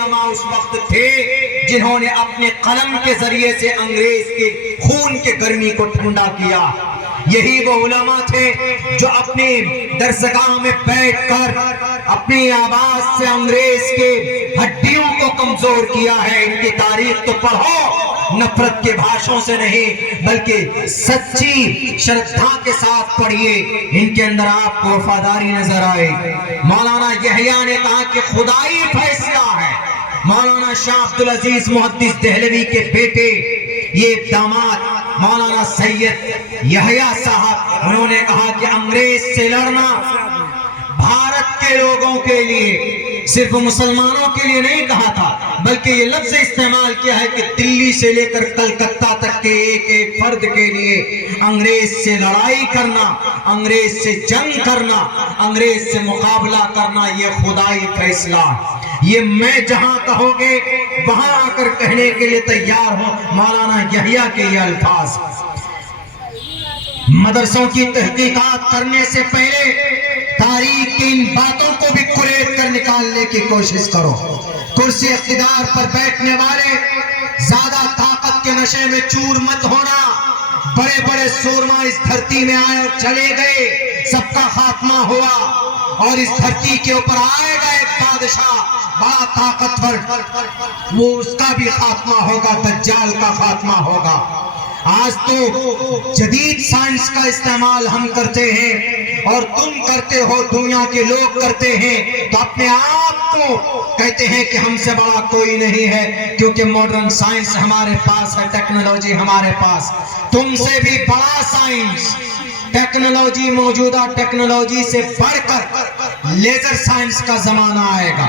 उलमा उस वक्त थे जिन्होंने अपने कलम के जरिए से अंग्रेज के खून के गर्मी को ठंडा किया। यही वो उलमा थे जो अपने दरसगाह में बैठकर अपनी आवाज से अंग्रेज के हड्डियों को कमजोर किया है। इनकी तारीख तो पढ़ो, नफरत के भाषणों से नहीं बल्कि सच्ची श्रद्धा के साथ पढ़िए, इनके अंदर आपको वफादारी नजर आए। मौलाना यहया ने कहा कि खुदाई फैसला है। मौलाना शाह अब्दुल अजीज मुहद्दिस देहलवी के बेटे, ये दामाद मौलाना सैयद यहया साहब, उन्होंने कहा कि अंग्रेज से लड़ना भारत के लोगों के लिए, सिर्फ मुसलमानों के लिए नहीं कहा था, बल्कि ये लफ्ज इस्तेमाल किया है कि दिल्ली से लेकर कलकत्ता तक के एक एक फर्द के लिए अंग्रेज से लड़ाई करना, अंग्रेज से जंग करना, अंग्रेज से मुकाबला करना, ये खुदाई फैसला। ये मैं जहां कहोगे वहां आकर कहने के लिए तैयार हो। मौलाना यहया के ये अल्फाज। मदरसों की तहकीकात करने से पहले तारीख की इन बातों को भी कुरेद कर निकालने की कोशिश करो। कुर्सी इख्तिदार पर बैठने वाले ज्यादा ताकत के नशे में चूर मत होना। बड़े बड़े सूरमा इस धरती में आए और चले गए, सबका खात्मा हुआ, और इस धरती के ऊपर आएगा एक बादशाह बड़ा ताकतवर, वो उसका भी खात्मा होगा, दज्जाल का खात्मा होगा। आज तो जदीद साइंस का इस्तेमाल हम करते हैं और तुम करते हो, दुनिया के लोग करते हैं, तो अपने आप को कहते हैं कि हमसे बड़ा कोई नहीं है, क्योंकि मॉडर्न साइंस हमारे पास है, टेक्नोलॉजी हमारे पास। तुमसे भी बड़ा साइंस, टेक्नोलॉजी, मौजूदा टेक्नोलॉजी से बढ़कर लेजर साइंस का जमाना आएगा,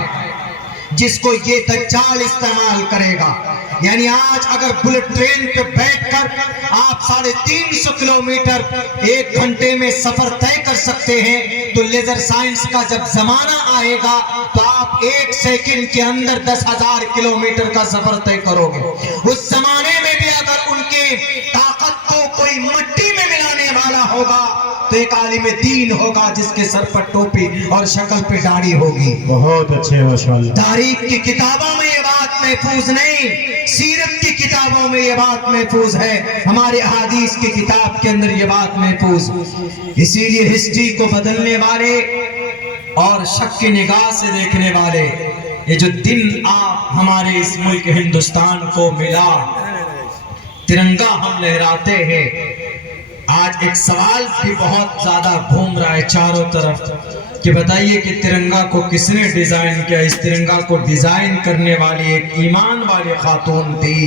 जिसको ये दज्जाल इस्तेमाल करेगा। यानी आज अगर बुलेट ट्रेन पे बैठकर आप 350 किलोमीटर 1 घंटे में सफर तय कर सकते हैं, तो लेजर साइंस का जब जमाना आएगा तो आप 1 सेकंड के अंदर 10,000 किलोमीटर का सफर तय करोगे। उस जमाने में भी अगर उनके ताकत को कोई मिट्टी में मिलाने वाला होगा तो एक आलिम दीन होगा जिसके सर पर टोपी और शक्ल पे दाढ़ी होगी। बहुत अच्छे माशाअल्लाह। तारीख की किताबों में ये बात महफूज नहीं, सीरत की किताबों में ये बात महफूज है, हमारे अहादीस की किताब के अंदर ये बात महफूज। इसीलिए हिस्ट्री को बदलने वाले और शक की निगाह से देखने वाले, ये जो दिन आप हमारे इस मुल्क हिंदुस्तान को मिला, तिरंगा हम लहराते हैं। आज एक सवाल भी बहुत ज्यादा घूम रहा है चारों तरफ कि बताइए कि तिरंगा को किसने डिजाइन किया। इस तिरंगा को डिजाइन करने वाली एक ईमान वाली खातून थी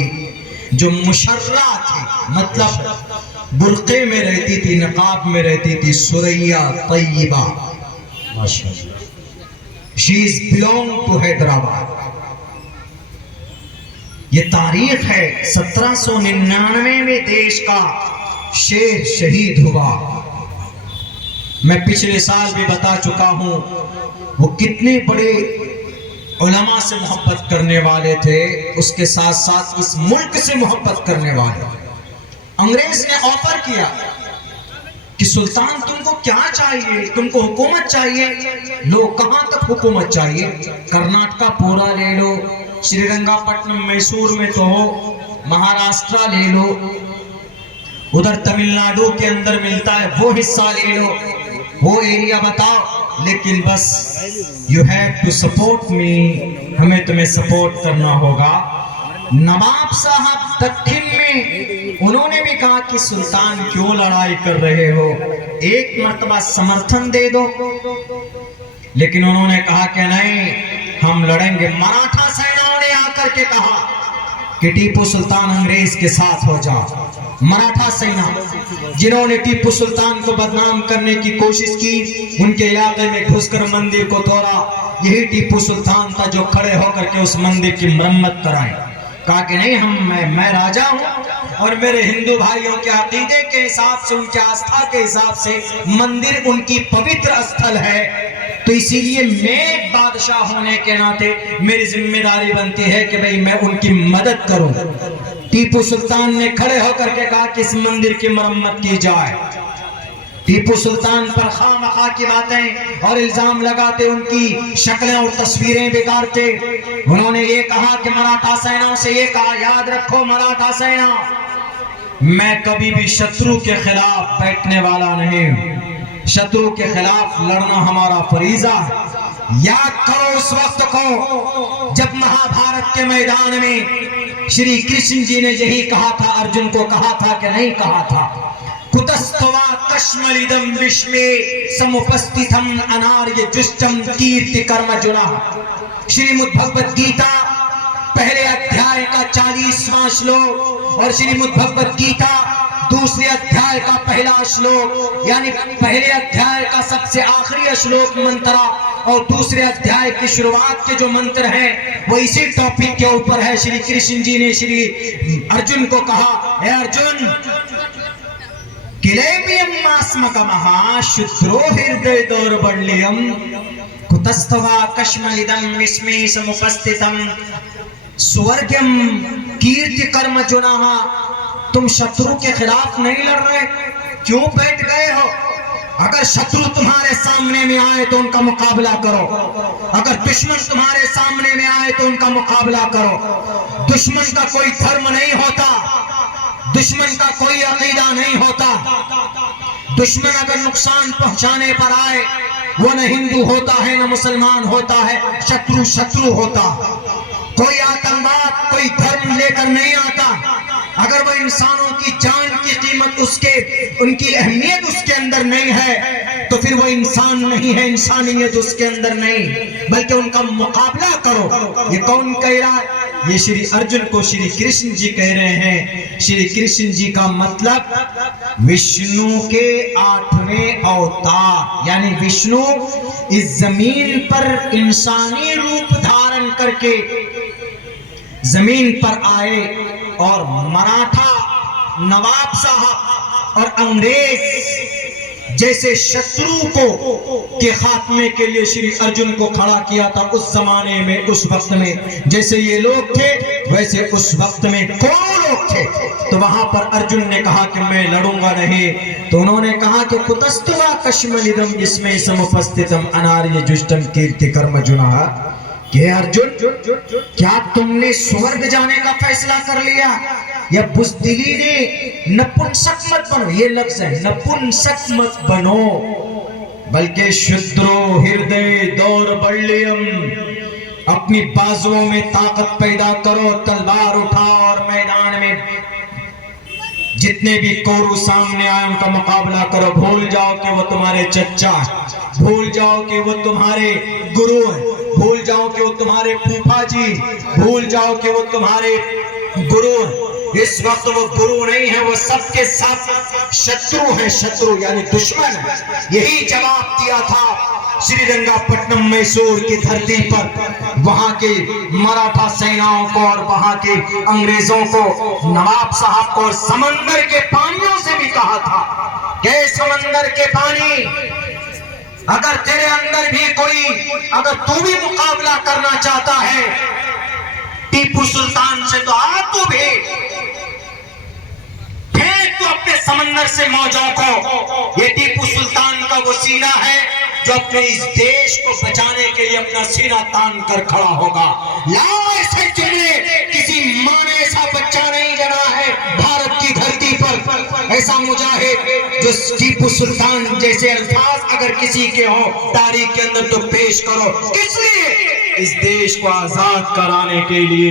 जो मुशर्रा थी, मतलब बुर्के में रहती थी, नकाब में रहती थी, सुरैया तैयबा माशाअल्लाह। She is belong to Hyderabad. ये तारीख है 1799 में देश का शेर शहीद हुआ। मैं पिछले साल भी बता चुका हूं वो कितने बड़े उलमा से मोहब्बत करने वाले थे, उसके साथ साथ इस मुल्क से मोहब्बत करने वाले। अंग्रेज ने ऑफर किया कि सुल्तान तुमको क्या चाहिए, तुमको हुकूमत चाहिए, लो कहां तक हुकूमत चाहिए, कर्नाटका पूरा ले लो, श्रीरंगापट्टनम मैसूर में तो हो, महाराष्ट्र ले लो, उधर तमिलनाडु के अंदर मिलता है वो हिस्सा ले लो, वो एरिया बताओ, लेकिन बस you have to support me, हमें तुम्हें सपोर्ट करना होगा। नवाब साहब दक्षिण में उन्होंने भी कहा कि सुल्तान क्यों लड़ाई कर रहे हो, एक मर्तबा समर्थन दे दो, लेकिन उन्होंने कहा कि नहीं हम लड़ेंगे। मराठा सेनाओं ने आकर के कहा कि टीपू सुल्तान अंग्रेज के साथ हो जाओ। मराठा सेना जिन्होंने टीपू सुल्तान को बदनाम करने की कोशिश की, उनके इलाके में घुसकर मंदिर को तोड़ा, यही टीपू सुल्तान था जो खड़े होकर के उस मंदिर की मरम्मत कराए। कहा कि नहीं मैं राजा हूं और मेरे हिंदू भाइयों के अकीदे के हिसाब से, उनके आस्था के हिसाब से मंदिर उनकी पवित्र स्थल है, तो इसीलिए मैं बादशाह होने के नाते मेरी जिम्मेदारी बनती है कि भाई मैं उनकी मदद करूं। टीपू सुल्तान ने खड़े होकर के कहा कि इस मंदिर की मरम्मत की जाए। टीपू सुल्तान पर खामखा की बातें और इल्जाम लगाते, उनकी शक्लें और तस्वीरें बिगाड़ते। उन्होंने ये कहा कि मराठा सेनाओं से ये कहा, याद रखो मराठा सेना, मैं कभी भी शत्रु के खिलाफ बैठने वाला नहीं। शत्रु के खिलाफ लड़ना हमारा फरीजा है। याद करो उस वक्त को जब महाभारत के मैदान में श्री कृष्ण जी ने यही कहा था, अर्जुन को कहा था कि नहीं कहा था, कुतस्तवा कश्मलिदम विश्वे समुपस्थितम अनार्य जुष्टम कीर्ति कर्म जुना। श्रीमद् भगवत गीता पहले अध्याय का 40वां श्लोक और श्रीमद् भगवत गीता दूसरे अध्याय का पहला श्लोक, यानी पहले अध्याय का सबसे आखिरी श्लोक मंत्रा और दूसरे अध्याय की शुरुआत के जो मंत्र हैं वो इसी टॉपिक के ऊपर है। श्री कृष्ण जी ने श्री अर्जुन को कहा, हे अर्जुन, शुद्रो हृदय दौर्बल्यम कुतस्तवा कश्मलिदम विस्मे समुपस्थितम स्वर्गम कीर्ति कर्म जुनाहा। तुम शत्रु के खिलाफ नहीं लड़ रहे, क्यों बैठ गए हो? अगर शत्रु तुम्हारे सामने में आए तो उनका मुकाबला करो। अगर दुश्मन तुम्हारे सामने में आए तो उनका मुकाबला करो। दुश्मन का कोई धर्म नहीं होता, दुश्मन का कोई अकीदा नहीं होता। दुश्मन अगर नुकसान पहुंचाने पर आए, वो न हिंदू होता है न मुसलमान होता है, शत्रु शत्रु होता। कोई आतंकवाद कोई धर्म लेकर नहीं आता। अगर वो इंसानों की जान की कीमत उनकी अहमियत उसके अंदर नहीं है तो फिर वो इंसान नहीं है, इंसानियत उसके अंदर नहीं, बल्कि उनका मुकाबला करो। ये कौन कह रहा है? ये श्री अर्जुन को श्री कृष्ण जी कह रहे हैं। श्री कृष्ण जी का मतलब विष्णु के 8वें अवतार, यानी विष्णु इस जमीन पर इंसानी रूप धारण करके जमीन पर आए और मराठा नवाब साहब और अंग्रेज जैसे शत्रु को के खात्मे के लिए श्री अर्जुन को खड़ा किया था। उस जमाने में, उस वक्त में जैसे ये लोग थे वैसे उस वक्त में कौन लोग थे। तो वहां पर अर्जुन ने कहा कि मैं लड़ूंगा नहीं। तो उन्होंने कहा कि कुतस्तवा कश्मलिदम जिसमें समुपस्थितम अनार्य जुष्टम कीर्ति कर्म जुना। कि अर्जुन, क्या तुमने स्वर्ग जाने का फैसला कर लिया? या बुज़दिली ने नपुंसक मत बनो, ये लफ्ज है, नपुंसक मत बनो, बल्कि शुद्रो हृदय दौर्बल्यम, अपनी बाजुओं में ताकत पैदा करो, तलवार उठाओ और मैदान में जितने भी कोरू सामने आए उनका मुकाबला करो। भूल जाओ कि वो तुम्हारे चचा, भूल जाओ कि वो तुम्हारे गुरु हैं, भूल जाओ कि वो तुम्हारे फूफा जी, भूल जाओ कि वो तुम्हारे गुरु हैं। इस वक्त वो गुरु नहीं है, वो सबके सब शत्रु है, शत्रु यानी दुश्मन। यही जवाब दिया था श्रीरंगापट्टनम मैसूर की धरती पर वहां के मराठा सेनाओं को और वहां के अंग्रेजों को, नवाब साहब को, और समंदर के पानियों से भी कहा था कि समंदर के पानी, अगर तेरे अंदर भी कोई, अगर तू भी मुकाबला करना चाहता है टीपू सुल्तान से, तो आ तू भी फेंक तो अपने समंदर से मौजों को। ये टीपू सुल्तान का वो सीना है जो अपने इस देश को बचाने के लिए अपना सीना तान कर खड़ा होगा। लाओ ऐसे जुमले, किसी माँ ने ऐसा बच्चा नहीं जना है भारत की धरती पर, ऐसा मुजाहिद जो टीपू सुल्तान जैसे अल्फाज अगर किसी के हो तारीख के अंदर तो पेश करो। किस लिए? इस देश को आजाद कराने के लिए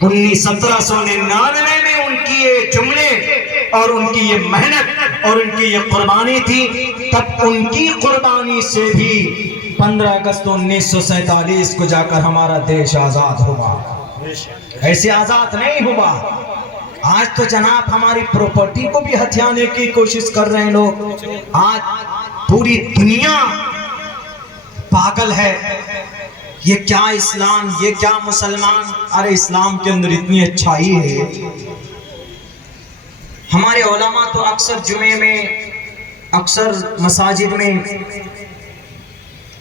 1799 में उनकी ये जुमले और उनकी ये मेहनत और उनकी ये कुर्बानी थी। तब उनकी कुर्बानी से भी 15 अगस्त 1947 को जाकर हमारा देश आजाद हुआ। ऐसे आजाद नहीं हुआ। आज तो जनाब हमारी प्रॉपर्टी को भी हथियाने की कोशिश कर रहे हैं लोग। आज पूरी दुनिया पागल है। ये क्या इस्लाम, ये क्या मुसलमान। अरे इस्लाम के अंदर इतनी अच्छाई है। हमारे उलमा तो अक्सर जुमे में, अक्सर मसाजिद में,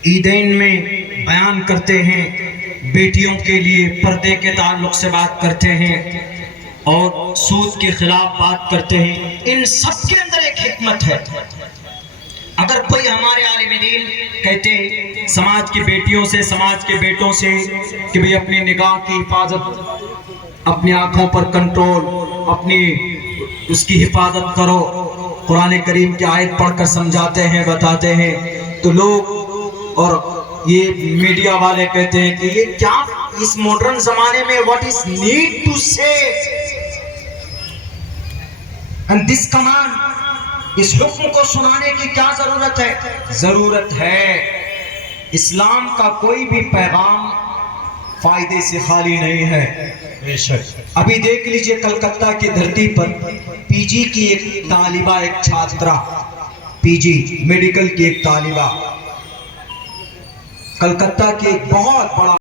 ईदैन में बयान करते हैं, बेटियों के लिए पर्दे के ताल्लुक से बात करते हैं और सूद के खिलाफ बात करते हैं। इन सब के अंदर एक हिकमत है। अगर कोई हमारे आलिम दीन कहते हैं समाज की बेटियों से, समाज के बेटों से कि भाई अपनी निगाह की हिफाजत, अपनी आंखों पर कंट्रोल, अपनी उसकी हिफाजत करो, कुरान करीम की आयत पढ़कर समझाते हैं, बताते हैं, तो लोग और ये मीडिया वाले कहते हैं कि ये क्या इस मॉडर्न जमाने में व्हाट इज नीड टू से एंड दिस कमांड, इस हुक्म को सुनाने की क्या जरूरत है? जरूरत है। इस्लाम का कोई भी पैगाम फायदे से खाली नहीं है। बेशक अभी देख लीजिए कलकत्ता की धरती पर पीजी की एक तालिबा, एक छात्रा, पीजी मेडिकल की एक तालिबा, कलकत्ता की एक बहुत बड़ा